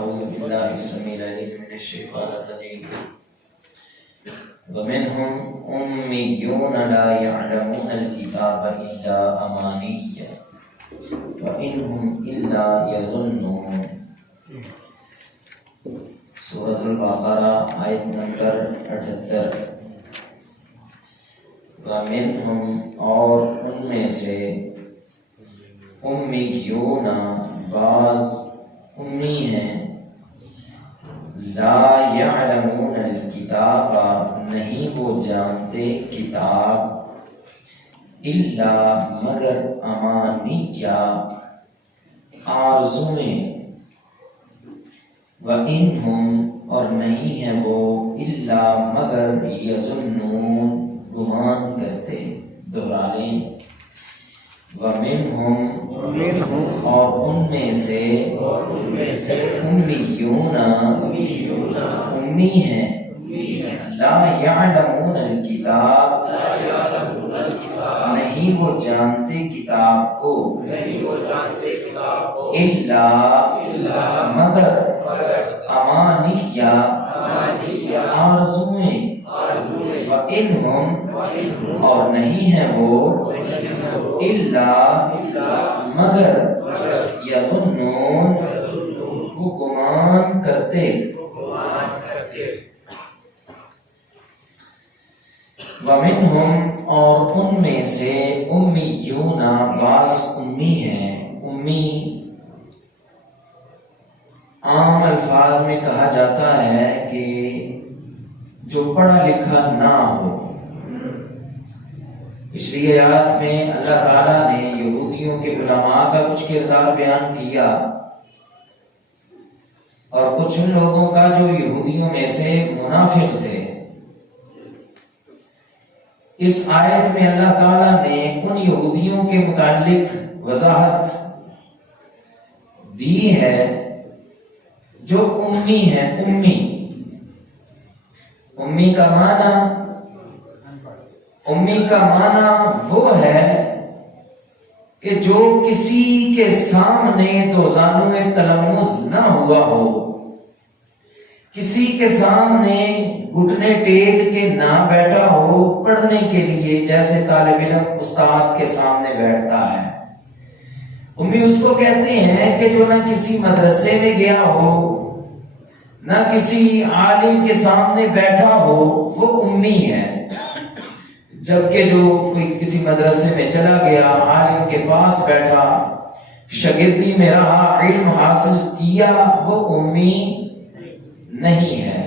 أعوذ بالله السميع العليم من الشيطان الرجيم ومنهم أميون لا يعلمون الكتاب إلا أماني وإنهم إلا يظنون. سورۃ البقرہ آیت نمبر 78. ومنهم اور ان میں سے امیون بعض امی ہیں، لا یعلمون الکتاب نہیں وہ جانتے کتاب، الا مگر امانیہ آرزویں، وَإِنْهُمْ اور نہیں ہیں وہ الا مگر یظنون گمان کرتے. دوہرا لیں. وَمِنْهُمْ اور ان میں سے امیون امی ہیں، لا یعلمون الکتاب نہیں وہ جانتے کتاب کو، الا مگر امانیہ آرزویں، وَإِنْهُمْ اور نہیں ہیں وہ الا مگر یظنون وہ گمان کرتے. وَمِنْهُمْ اور ان میں سے امیون بعض امی ہیں. امی عام الفاظ میں کہا جاتا ہے کہ جو پڑھا لکھا نہ ہو. پچھلی آیات میں اللہ تعالیٰ نے یہودیوں کے علماء کا کچھ کردار بیان کیا اور کچھ ان لوگوں کا جو یہودیوں میں سے منافق تھے. اس آیت میں اللہ تعالیٰ نے ان یہودیوں کے متعلق وضاحت دی ہے جو امی ہیں. امی کا معنی وہ ہے کہ جو کسی کے سامنے تو زانو تلمذ نہ ہوا ہو، کسی کے سامنے گھٹنے ٹیک کے نہ بیٹھا ہو پڑھنے کے لیے، جیسے طالب علم استاد کے سامنے بیٹھتا ہے. امی اس کو کہتے ہیں کہ جو نہ کسی مدرسے میں گیا ہو، نہ کسی عالم کے سامنے بیٹھا ہو، وہ امی ہے. جبکہ جو کوئی کسی مدرسے میں چلا گیا، عالم کے پاس بیٹھا، شاگردی میں رہا، علم حاصل کیا، وہ امی نہیں ہے.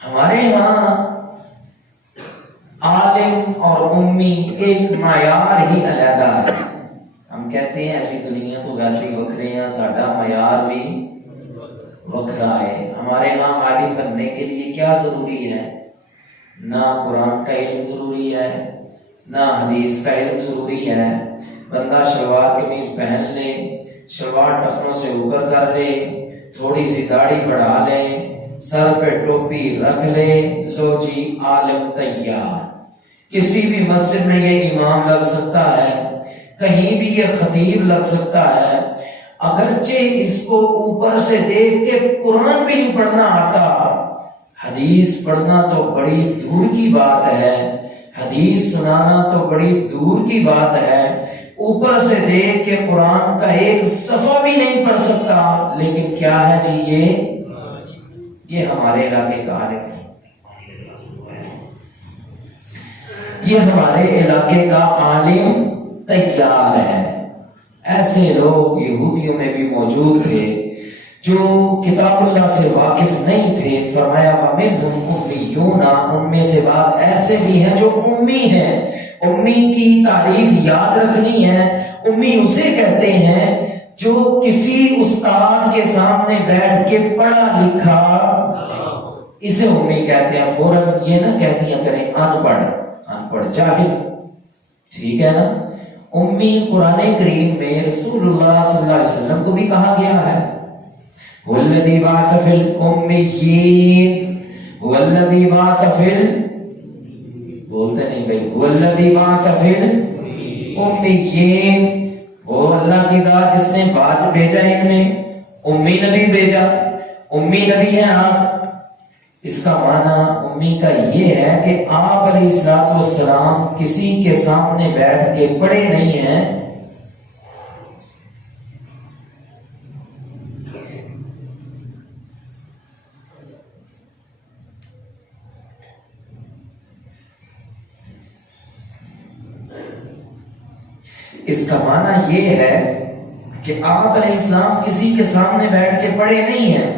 ہمارے ہاں عالم اور امی ایک معیار ہی علیحدہ ہے. ہم کہتے ہیں ایسی دنیا تو ویسے ہی وکھرے ہیں، ساڈا معیار بھی وکھرا ہے. ہمارے ہاں عالم بننے کے لیے کیا ضروری ہے؟ نہ قرآن کا علم ضروری ہے، نہ حدیث کا علم ضروری ہے. بندہ شلوار قمیض پہن لے، شلوار ٹخنوں سے اوپر کر لے، تھوڑی سی داڑھی بڑھا لے، سر پہ ٹوپی رکھ لے، لو جی عالم تیار. کسی بھی مسجد میں یہ امام لگ سکتا ہے، کہیں بھی یہ خطیب لگ سکتا ہے. اگرچہ اس کو اوپر سے دیکھ کے قرآن بھی نہیں پڑھنا آتا، حدیث پڑھنا تو بڑی دور کی بات ہے، حدیث سنانا تو بڑی دور کی بات ہے، اوپر سے دیکھ کے قرآن کا ایک صفحہ بھی نہیں پڑھ سکتا. لیکن کیا ہے جی یہ ہمارے علاقے کا عالم ہے، یہ ہمارے علاقے کا عالم تیار ہے. ایسے لوگ یہودیوں میں بھی موجود تھے جو کتاب اللہ سے واقف نہیں تھے. فرمایا وَمِنْهُمْ أُمِّيُّونَ ان میں سے بعض ایسے بھی ہیں جو امی ہیں. امی کی تعریف یاد رکھنی ہے. امی اسے کہتے ہیں جو کسی استاد کے سامنے بیٹھ کے پڑھا لکھا، اسے امی کہتے ہیں. فوراً یہ نہ کہہ دیا کریں ان پڑھ جاہل، ٹھیک ہے نا. امی قرآن کریم میں رسول اللہ صلی اللہ علیہ وسلم کو بھی کہا گیا ہے والذی بعث فی الامیین، والذی بعث فی بولتے نہیں بھائی، والذی بعث فی الامیین، وہ اللہ کی ذات جس نے بات بھیجا ان میں امی نبی بھیجا، امی نبی ہے آپ، اس کا معنی امی کا یہ ہے کہ آپ علیہ السلام کسی کے سامنے بیٹھ کے پڑھے نہیں ہیں، اس کا معنی یہ ہے کہ آپ علیہ السلام کسی کے سامنے بیٹھ کے پڑھے نہیں ہیں،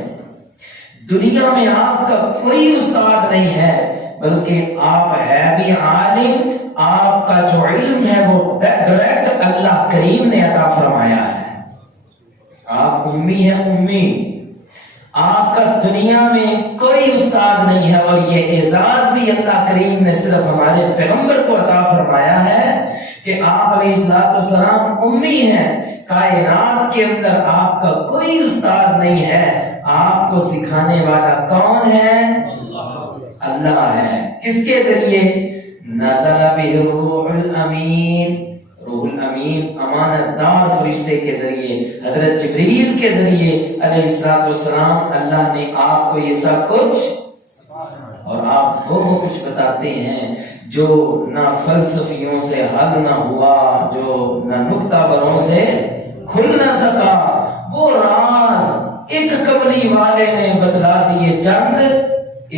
دنیا میں آپ کا کوئی استاد نہیں ہے، بلکہ آپ ہے بھی عالم، آپ کا جو علم ہے وہ ڈائریکٹ اللہ کریم نے عطا فرمایا ہے۔ آپ امی ہیں، امی، آپ کا دنیا میں کوئی استاد نہیں ہے، اور یہ اعزاز بھی اللہ کریم نے صرف ہمارے پیغمبر کو عطا فرمایا ہے کہ آپ علیہ السلام امی ہیں، کائنات کے اندر آپ کا کوئی استاد نہیں ہے، آپ کو سکھانے والا کون ہے؟ اللہ ہے۔ کس کے ذریعے؟ نزل بہ الروح الامین، روح الامین امانت دار فرشتے کے ذریعے، حضرت جبریل کے ذریعے علیہ السلام اللہ نے آپ کو یہ سب کچھ، اور آپ وہ کچھ بتاتے ہیں جو نہ فلسفیوں سے حل نہ ہوا، جو نہ نکتہ بروں سے کھل نہ سکا، وہ راز ایک کملی والے نے بتلا دیے چند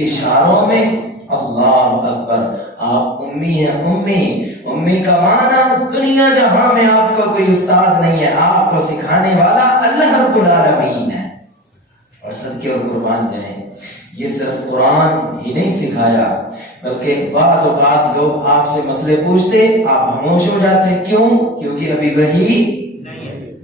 اشاروں میں۔ اللہ اکبر۔ آپ امی ہیں، امی، امی کا معنی دنیا جہاں میں آپ کا کوئی استاد نہیں ہے، آپ کو سکھانے والا اللہ رب العالمین ہے۔ اور صدقے اور قربان جائیں، یہ صرف قرآن ہی نہیں سکھایا، بلکہ بعض اوقات لوگ آپ سے مسئلے پوچھتے، آپ خاموش ہو جاتے، کیوں؟ کیونکہ ابھی وحی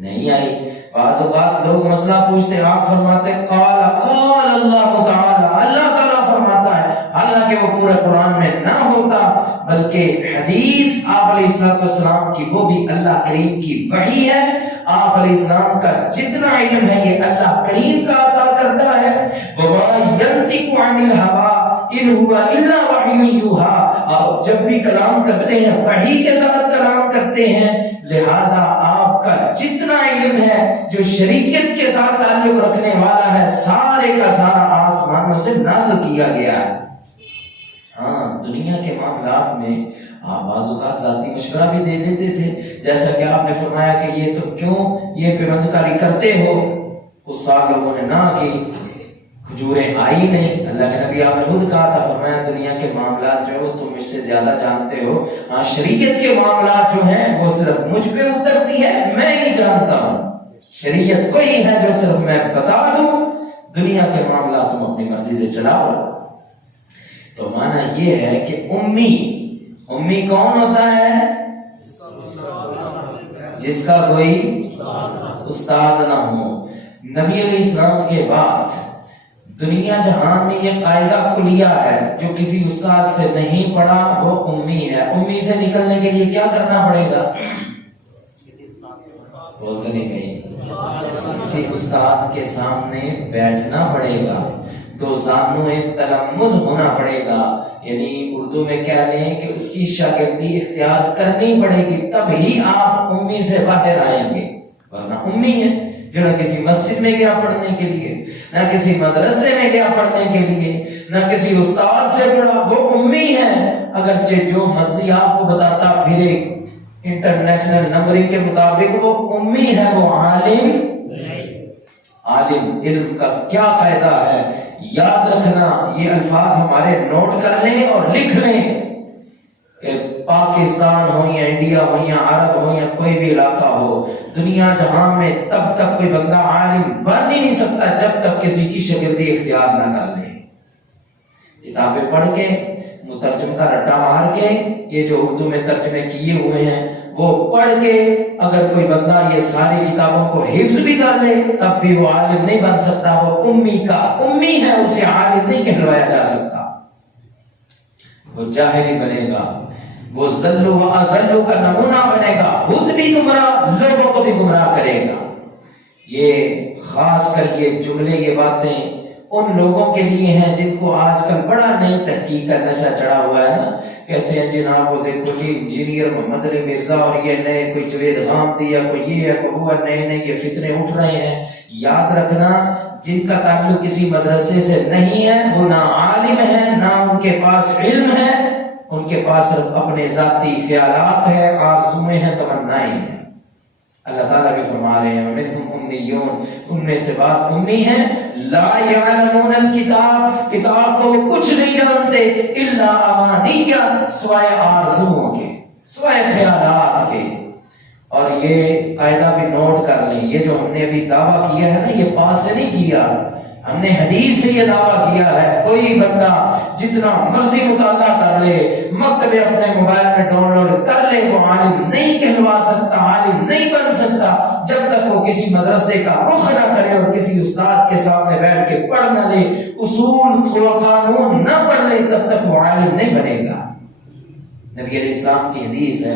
نہیں آئی۔ بعض اوقات لوگ مسئلہ پوچھتے، آپ فرماتے قال اللہ تعالی، اللہ تعالیٰ فرماتا ہے، حالانکہ وہ پورے قرآن میں نہ ہوتا، بلکہ حدیث آپ علیہ السلام کی وہ بھی اللہ کریم کی وحی ہے۔ آپ علیہ السلام کا جتنا علم ہے یہ اللہ کریم کا عطا کرتا ہے۔ وَمَا يَنْطِقُ عَنِ الْهَوَىٰ إِنْ هُوَ إِلَّا وَحْيٌ يُوحَىٰ، آپ جب بھی کلام کرتے ہیں وحی کے ساتھ کلام کرتے ہیں، لہٰذا آپ کا جتنا علم ہے جو شریعت کے ساتھ تعلق رکھنے والا ہے، سارے کا سارا آسمانوں سے نازل کیا گیا ہے۔ ہاں، دنیا کے معاملات میں آپ بعض اوقات ذاتی مشورہ بھی دے دیتے تھے، جیسا کہ آپ نے فرمایا کہ یہ تم کیوں یہ پیوند کاری کرتے ہو؟ اس سال لوگوں نے نہ کی، کھجوریں آئی نہیں، اللہ کے نبی آپ نے خود کہا تھا، فرمایا دنیا کے معاملات جو ہے تم اس سے زیادہ جانتے ہو، ہاں شریعت کے معاملات جو ہیں وہ صرف مجھ پہ اترتی ہے، میں ہی جانتا ہوں، شریعت کوئی ہے جو صرف میں بتا دوں، دنیا کے معاملات تم اپنی مرضی سے چلاؤ۔ تو معنی یہ ہے کہ امی کون ہوتا ہے؟ جس کا کوئی استاد نہ ہو۔ نبی علیہ السلام کے بعد دنیا جہان میں یہ قاعدہ کلیہ ہے، جو کسی استاد سے نہیں پڑھا وہ امی ہے۔ امی سے نکلنے کے لیے کیا کرنا پڑے گا؟ بولتے نہیں بھائی، کسی استاد کے سامنے بیٹھنا پڑے گا، دو زانوں تلمذ ہونا پڑے گا، یعنی اردو میں کہہ لیں کہ اس کی شاگردی اختیار کرنی پڑے گی، تب ہی آپ امی سے باہر آئیں گے، ورنہ امی ہے جو نہ کسی مسجد میں گیا پڑھنے کے لیے، نہ کسی مدرسے میں گیا پڑھنے کے لیے، نہ کسی استاد سے پڑھا، وہ امی ہے۔ اگرچہ جو مرضی آپ کو بتاتا پھرے انٹرنیشنل نمبرنگ کے مطابق، وہ امی ہے، وہ عالم علم کا کیا فائدہ ہے؟ یاد رکھنا، یہ الفاظ ہمارے نوٹ کر لیں اور لکھ لیں کہ پاکستان ہو یا انڈیا ہو یا عرب ہو یا کوئی بھی علاقہ ہو، دنیا جہاں میں تب تک کوئی بندہ عالم بن ہی نہیں سکتا جب تک کسی کی شاگردی اختیار نہ کر لے۔ کتابیں پڑھ کے، مترجم کا رٹا مار کے، یہ جو اردو میں ترجمے کیے ہوئے ہیں وہ پڑھ کے، اگر کوئی بندہ یہ ساری کتابوں کو حفظ بھی کر لے تب بھی وہ عالم نہیں بن سکتا، وہ امی ہے، اسے عالم نہیں کہلوایا جا سکتا، وہ جاہلی بنے گا، وہ ذل و اذل کا نمونہ بنے گا، خود بھی گمراہ، لوگوں کو بھی گمراہ کرے گا۔ یہ خاص کر یہ جملے، یہ باتیں ان لوگوں کے لیے ہیں جن کو آج کل بڑا نئی تحقیق کا نشہ چڑھا ہوا ہے نا، کہتے ہیں جناب وہ دیکھو جی انجینئر محمد علی مرزا اور یہ نئے کوئی جوید غامدی یا کوئی یہ ہے کوئی وہ، نئے نئے یہ فتنے اٹھ رہے ہیں۔ یاد رکھنا جن کا تعلق کسی مدرسے سے نہیں ہے وہ نہ عالم ہے نہ ان کے پاس علم ہے، ان کے پاس صرف اپنے ذاتی خیالات ہے، آرزویں ہیں، تمنائیں ہیں۔ اللہ تعالیٰ بھی فرما رہے ہیں وَمِنْهُمْ أُمِّيُّونَ، ان میں سے بات امی ہیں، لا يعلمون الکتاب، کتاب کو وہ کچھ نہیں جانتے، الا امانیہ، سوائے آرزوؤں کے، سوائے خیالات کے۔ اور یہ قاعدہ بھی نوٹ کر لیں، یہ جو ہم نے ابھی دعویٰ کیا ہے نا، یہ پاس سے نہیں کیا، ہم نے حدیث سے یہ دعویٰ کیا ہے۔ کوئی بندہ جتنا مرضی مطالعہ کر لے، مکتبے اپنے موبائل میں ڈاؤن لوڈ کر لے، وہ عالم نہیں کہلوا سکتا، عالم نہیں بن سکتا جب تک وہ کسی مدرسے کا رخ نہ کرے اور کسی استاد کے سامنے بیٹھ کے پڑھ نہ لے، اصول و قانون نہ پڑھ لے، تب تک وہ عالم نہیں بنے گا۔ نبی علیہ السلام کی حدیث ہے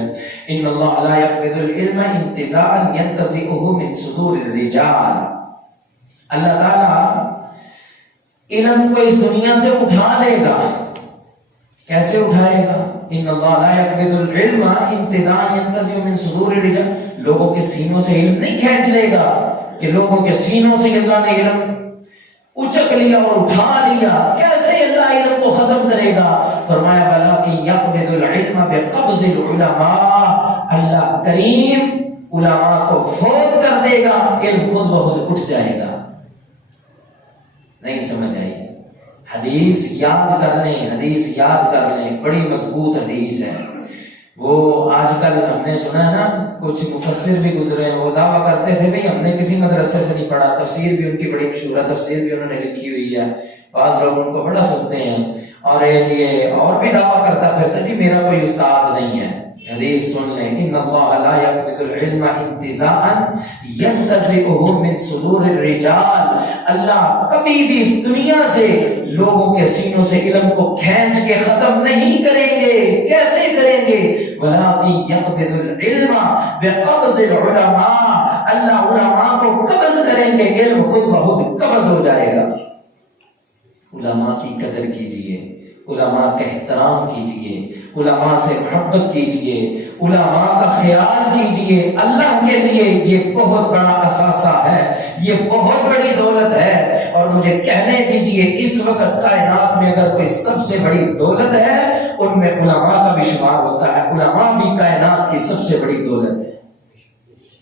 ان اللہ لا يقبض العلم انتزاعا ينتزعه من صدور الرجال، اللہ تعالی علم کو اس دنیا سے اٹھا لے گا۔ کیسے اٹھائے گا؟ ان اللہ لا يقبض العلم انتزاعا ينتزع من صدور الرجال، لوگوں کے سینوں سے علم نہیں کھینچ لے گا، کہ لوگوں کے سینوں سے اللہ نے علم اچک لیا اور اٹھا لیا۔ کیسے اللہ علم کو ختم کرے گا؟ فرمایا بلا کہ یقبض العلم بقبض العلماء، اللہ کریم علماء کو فوت کر دے گا، علم خود بخود اٹھ جائے گا۔ نہیں سمجھ آئی؟ حدیث یاد کر لیں، حدیث یاد کر لیں، بڑی مضبوط حدیث ہے۔ وہ آج کل ہم نے سنا ہے نا، کچھ مفسر بھی گزرے ہیں، وہ دعویٰ کرتے تھے بھئی ہم نے کسی مدرسے سے نہیں پڑھا، تفسیر بھی ان کی بڑی مشہور ہے، تفسیر بھی انہوں نے لکھی ہوئی ہے، بعض لوگ ان کو بڑا سنتے ہیں، اور یہ اور بھی دعویٰ کرتا پھرتا کہ میرا کوئی استاد نہیں ہے۔ حدیث سن لیں، ان اللہ لا يقبض العلم انتزاعا ينتزعه من صدور الرجال، اللہ کبھی بھی اس دنیا سے لوگوں کے سینوں سے علم کو کھینچ کے ختم نہیں کریں گے۔ کیسے کریں گے؟ ولكن يقبض العلم بقبض العلماء، اللہ علماء کو قبض کریں گے، علم خود بخود قبض ہو جائے گا۔ علماء کی قدر کیجئے، علماء کا احترام کیجئے، علماء سے محبت کیجئے، علماء کا خیال کیجئے، اللہ کے لیے یہ بہت بڑا اثاثہ ہے، یہ بہت بڑی دولت ہے۔ اور مجھے کہنے دیجئے اس وقت کائنات میں اگر کوئی سب سے بڑی دولت ہے ان میں علماء کا بھی شمار ہوتا ہے، علماء بھی کائنات کی سب سے بڑی دولت ہے۔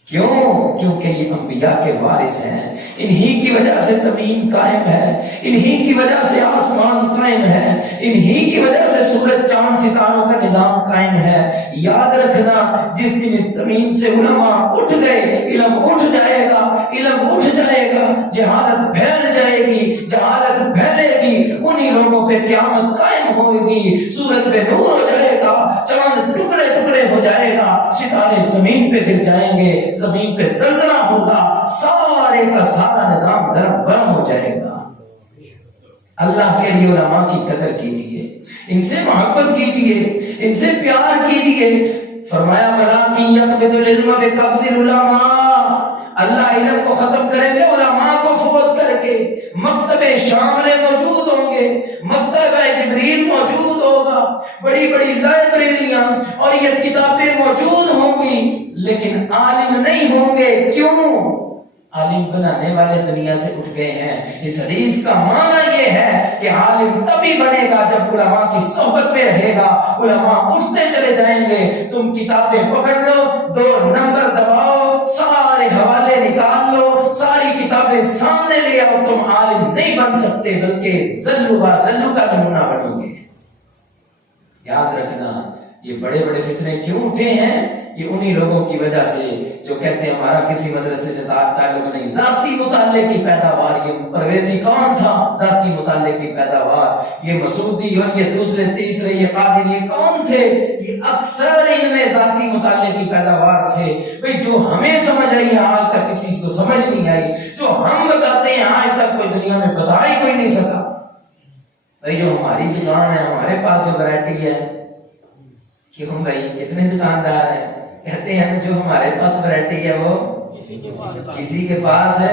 کیوں؟ کیونکہ یہ انبیاء کے وارث ہیں، انہی کی وجہ سے زمین قائم ہے، انہی کی وجہ سے آسمان قائم ہے، انہی کی وجہ سے سورج چاند ستاروں کا نظام قائم ہے۔ یاد رکھنا جس دن اس زمین سے علماء اٹھ گئے، علم اٹھ جائے گا، علم اٹھ جائے گا، جہالت پھیل جائے گی، جہالت پھیلے گی، انہی لوگوں پہ قیامت قائم ہوگی، سورج پہ نور ہو جائے گا، چاند ٹکڑے ٹکڑے ہو جائے گا، ستارے زمین پہ گر جائیں گے، زمین پہ زلزلہ ہوگا، سارے کا سارا نظام درم برم ہو جائے گا۔ اللہ کے لیے علماء کی قدر کیجئے، ان سے محبت کیجئے، ان سے پیار کیجئے۔ فرمایا وَلَٰكِن يَقْبِضُ الْعِلْمَ بِقَبْضِ الْعُلَمَاء، اللہ علم کو ختم کریں گے علماء کو فوت کر کے۔ مکتب شاملے موجود ہوں گے، مکتب جبریل موجود ہوگا، بڑی بڑی لائبریریاں اور یہ کتابیں موجود ہوں گی، لیکن عالم نہیں ہوں گے۔ کیوں؟ عالم بنانے والے دنیا سے اٹھ گئے ہیں۔ اس حدیث کا معنی یہ ہے کہ عالم تبھی بنے گا جب علماء کی صحبت میں رہے گا، علماء اٹھتے چلے جائیں گے، تم کتابیں پکڑ لو، 2 نمبر دباؤ، سارے حوالے نکال لو، ساری کتابیں سامنے لے آؤ، تم عالم نہیں بن سکتے بلکہ ذلو کا نمونہ بنو گے۔ یاد رکھنا یہ بڑے بڑے فتنے کیوں اٹھے ہیں؟ یہ انہی لوگوں کی وجہ سے جو کہتے ہیں ہمارا کسی مدرسے سے تعلق نہیں، ذاتی مطالعے کی پیداوار۔ یہ پرویزی کون تھا؟ ذاتی مطالعے کی پیداوار۔ یہ مسعودی اور یہ دوسرے تیسرے یہ قادری یہ کون تھے؟ یہ اکثر ان میں ذاتی مطالعے کی پیداوار تھے۔ بھئی جو ہمیں سمجھ آئی ہے آج تک کسی کو سمجھ نہیں آئی، جو ہم بتاتے ہیں آج تک کوئی دنیا میں بتا ہی کوئی نہیں سکا۔ بھئی جو ہماری دکان ہے، ہمارے پاس جو ویرائٹی ہے، کیوں بھائی کتنے دکاندار ہیں کہتے ہیں جو ہمارے پاس ویرائٹی ہے وہ کسی کے پاس ہے،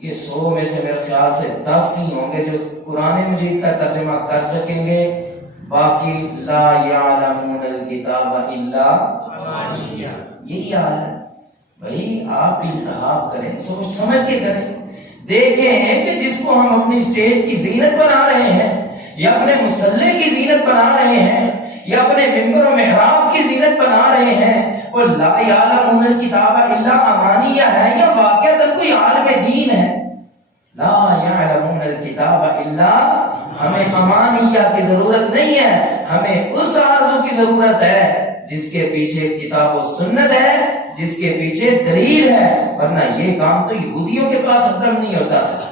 یہ 100 میں سے میرے خیال سے 10 ہی ہوں گے جو قرآن مجید کا ترجمہ کر سکیں گے، باقی لا یعلمون الکتاب الا امانیہ۔ یہی حال ہے بھائی، آپ انتخاب کریں، سوچ سمجھ کے کریں۔ دیکھیں کہ جس کو ہم اپنی اسٹیج کی زینت بنا رہے ہیں، یا اپنے مصلی کی زینت بنا رہے ہیں، یا اپنے ممبر و محراب کی زینت بنا رہے ہیں، وہ لا یعلمون الکتاب الا امانیہ ہے یا واقعتاً کوئی عالم دین ہے؟ لا یعلمون الکتاب الا، ہمیں امانیہ کی ضرورت نہیں ہے، ہمیں اس آرزو کی ضرورت ہے جس کے پیچھے کتاب و سنت ہے، جس کے پیچھے دلیل ہے، ورنہ یہ کام تو یہودیوں کے پاس ختم نہیں ہوتا تھا۔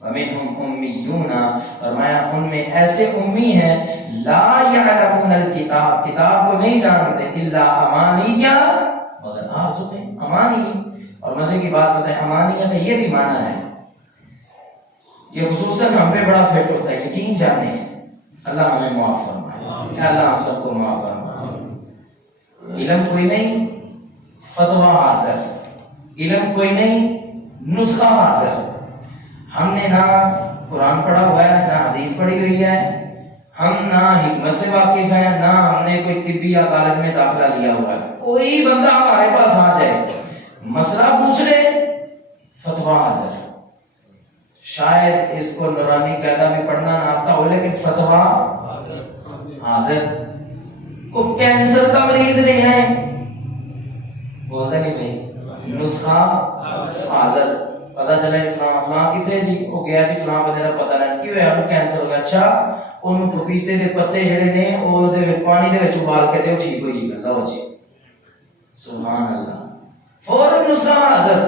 وَمِنْهُمْ أُمِّيُّونَ، فرمایا ان میں ایسے امی ہیں، لا يعلمون الکتاب، کتاب کو نہیں جانتے، الا امانیہ، مگر آرزو میں امانی۔ اور مزے کی بات بتائیں، امانیہ کا یہ بھی معنی ہے، یہ خصوصاً ہم پہ بڑا فٹ ہوتا ہے، یقین جانے، اللہ ہمیں معاف فرمائے، کہ اللہ ہم سب کو معاف فرمائے۔ علم کوئی نہیں، فتویٰ حاضر، علم کوئی نہیں، نسخہ حاضر۔ ہم نے نہ قرآن پڑھا ہوا ہے، نہ حدیث پڑھی ہوئی ہے، ہم نہ حکمت سے واقف ہیں، نہ ہم نے کوئی طبی یا کالج میں داخلہ لیا ہوا ہے۔ کوئی بندہ ہمارے پاس آ جائے، مسئلہ پوچھ لے، فتویٰ حاضر۔ شاید اس کو نورانی قاعدہ بھی پڑھنا نہ آتا ہو، لیکن فتویٰ حاضر۔ کو کینسر کا مریض نہیں ہے، بولتا نہیں بھائی، نسخہ حاضر۔ پتا چلا فلاں کتنے جی، وہ گیا جی فلاں بندے کا پتا نہیں کیوں ہے انہوں کینسر ہو گیا، اچھا انہوں پپیتے دے پتے جڑے نے وہ پانی دے وچ ابال کے دے ٹھیک ہو جائے گا، لو جی سبحان اللہ، فوراً نسخہ حاضر۔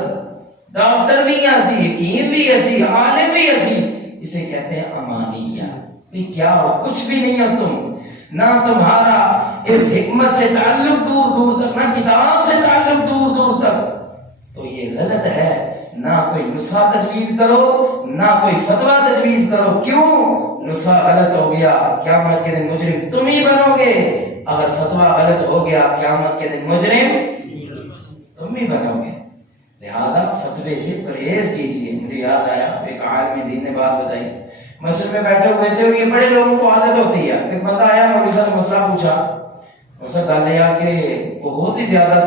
ڈاکٹر بھی اسی، حکیم بھی اسی، عالم بھی اسی، اسے کہتے ہیں امانیہ۔ کیا ہو، کچھ بھی نہیں ہو تم، نہ تمہارا اس حکمت سے تعلق دور دور تک، نہ کتاب سے تعلق دور دور تک، تو یہ غلط ہے۔ نہ کوئی نسخہ تجویز کرو، نہ کوئی فتویٰ تجویز کرو۔ کیوں؟ نسخہ غلط ہو گیا، قیامت کے دن مجرم تم ہی بنو گے، اگر فتویٰ غلط ہو گیا قیامت کے دن مجرم تم ہی بنو گے۔ لہذا فتوے سے پرہیز کیجیے۔ مجھے یاد آیا ایک عالم دین نے بات بتائی، مسجد میں بیٹھے ہوئے تھے، یہ بڑے لوگوں کو عادت ہوتی ہے، ایک بندہ آیا مولوی صاحب مسئلہ پوچھا، اس نے گل یہ کہ بہت ہی زیادہ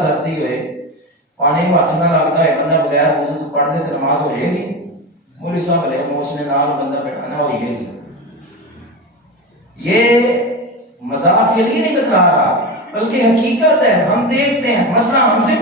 سردی ہوئے پانی کو ہاتھ نہ لگتا ہے، بندہ بغیر وضو تو پڑھ دے تو نماز ہو جائے گی۔ مولوی صاحب علیہ اس نے نال بندہ بیٹھانا ہو جائے گی۔ یہ مذاق کے لیے نہیں بتلا رہا، بلکہ حقیقت ہے، ہم دیکھتے ہیں مسئلہ ہم سے